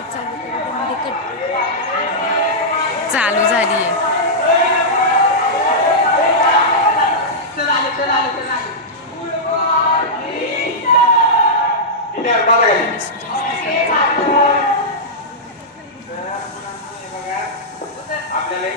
Cut चालू करू cut चालू झाली आहे. आपल्याला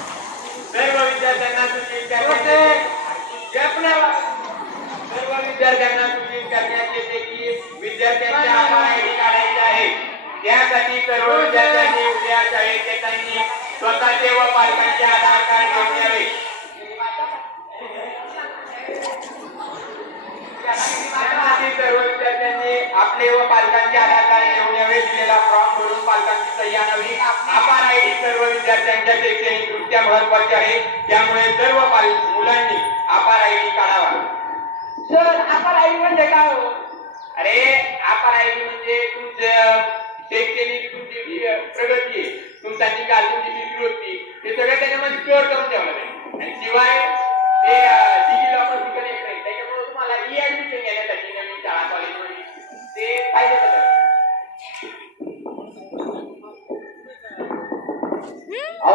विद्यार्थ्यांच्या शैक्षणिक दृष्ट्या महत्त्वाचे आहे त्यामुळे सर्व मुलांनी अपार आय डी काढावा. सर अपार आय डी म्हणजे काय हो? अरे अपार आय डी म्हणजे तुमचं शैक्षणिक तुमची प्रगती तुमचा निकाल तुमची विकृती हे सगळं त्याच्यामध्ये स्टोअर करून ठेवलं आणि शिवाय ते डिजी लॉकर कनेक्ट आहे. त्याच्यामुळे तुम्हाला ई ऍडमिशन घेण्यासाठी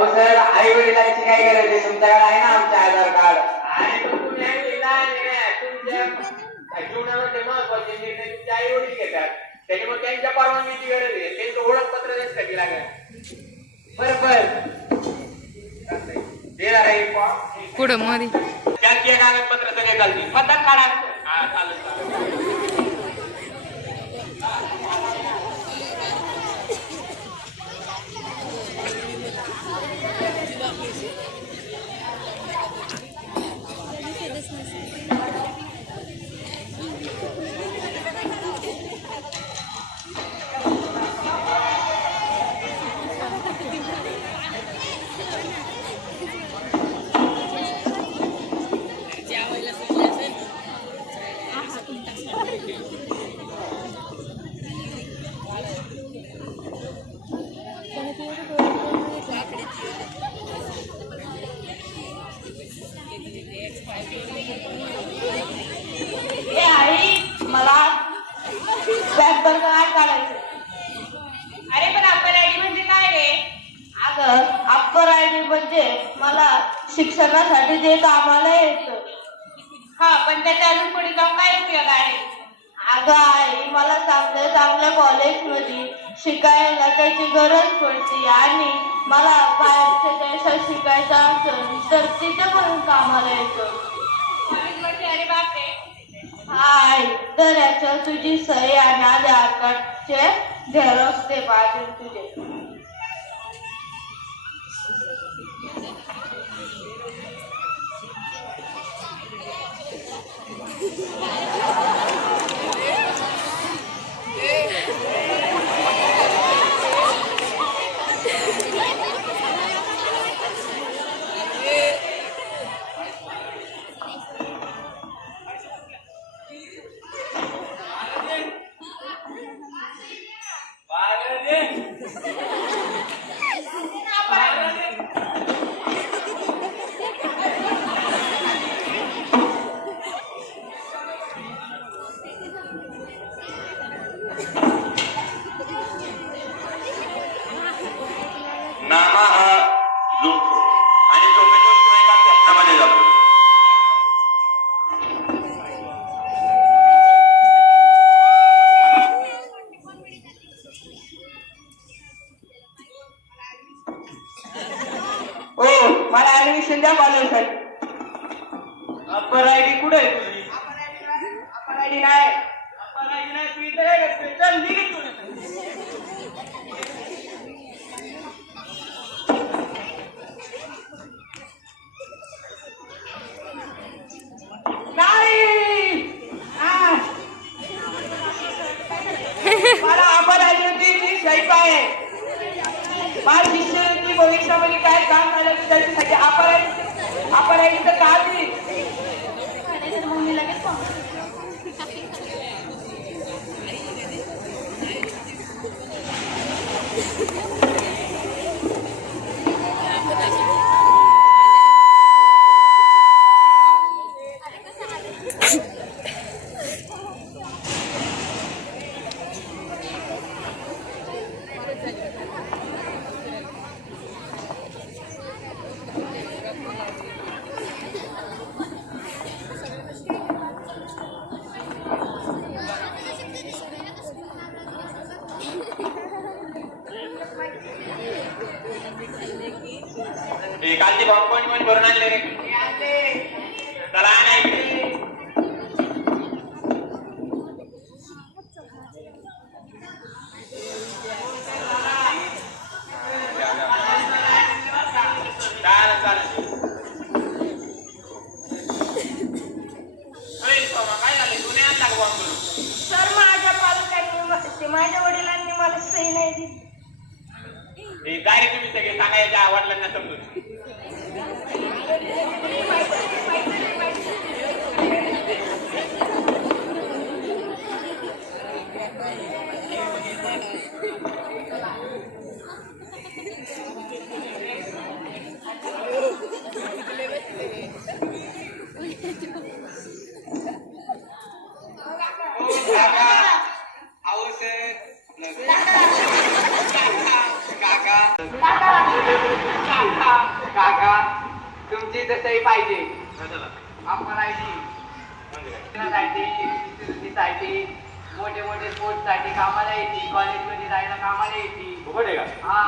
सर आई वडिलांची काय गरज आहे? तुमच्याकडे आहे ना आमचे आधार कार्ड. आणि तुमच्या जीवनामध्ये महत्त्वाचे निर्णय तुमचे आई वडील घेतात त्याच्यामुळे त्यांच्या परवानगीची गरज आहे. त्यांचं ओळखपत्र त्याच्यासाठी लागेल? बरोबर दे जरा हे form. पुढं मध्ये एक कागदपत्र सगळे घालतील. पत्ता काढा. हा चालेल चालेल ए आई मला बॅग बर्ग काय काढायचं अरे पण अप्पर आयडी म्हणजे काय रे अगं अप्पर आयडी म्हणजे मला शिक्षणासाठी जे कामाला येतं हा पण त्याच्या अजून पुढे जाऊन काय उपयोग आहे? अगं आई मला चांगल्या चांगल्या कॉलेजमध्ये शिकायला त्याची गरज पडते आणि मला बाहेरच्या देशात शिकायचं असेल तर तिथे पण कामाला येतं अरे बापरे. हाय तर याच्यावर तुझी सही आणि आधार कार्डचे झेरॉक्स ते पाहिजे तुझे. मला ऍडमिशन द्या कॉलेजसाठी अप्पर आय डी कुठे आहे तुझी? आयडी नाही. अप्पर आय डी नाही. तू इथं चल निघ इथून. नाही आ! मला आपण आयडी होती जी सैफ आहे माझ्या शिष्यवृत्ती भविष्यामध्ये काय काम झालं त्याच्यासाठी आपण आपण तर का बी मग मी लगेच कालची बॉम्ब कोणी कोणी भरून आणले रे? चला नाही चालेल चालेल अरे सोमा, काय झालं तू नाही आणला का बॉम्ब भरून? सर माझ्या पालकांनी ते माझ्या वडिलांनी मला सही नाही दिली हे काय रे तुम्ही सगळे सांगा याच्या वडिलांना समजून काका तुमची तसंही पाहिजे. आपण साठी मोठे मोठे स्पोर्ट्ससाठी कामाला येते कॉलेजमध्ये जायला कामाला येते हा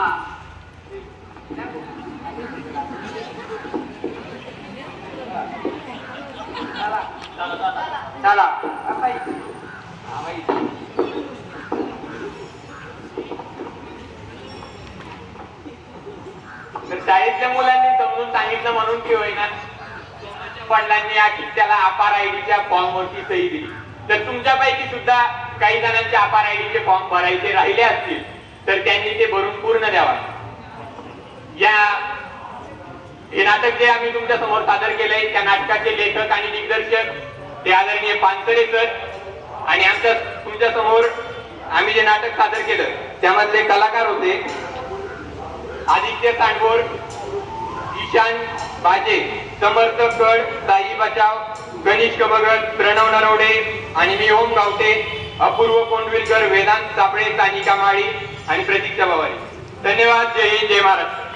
चला हा, बाई. हा, बाई. तर शाळेतल्या मुलांनी समजून म्हणून की होईना. वडिलांनी आखी त्याला अपार आयडीच्या फॉर्म वरती सही दिली. तर तुमच्यापैकी सुद्धा काही जणांचे अपार आयडीचे फॉर्म भरायचे राहिले असतील तर त्यांनी ते भरून पूर्ण द्यावा. या हे नाटक जे आम्ही तुमच्यासमोर सादर केलंय त्या नाटकाचे लेखक आणि दिग्दर्शक ते आदरणीय पानसरे सर आणि आमच्या तुमच्यासमोर आम्ही जे नाटक सादर केलं त्यामधले कलाकार होते आदित्य सांडगोर ईशान बाजे समर्थ कड साई बचाव गणेश भगत प्रणव नरवडे आणि मी ओम गावते अपूर्व कोंडविलकर वेदांत सापळे सानिका माळी आणि प्रतीक्षा भवारी धन्यवाद जय हिंद जय महाराष्ट्र.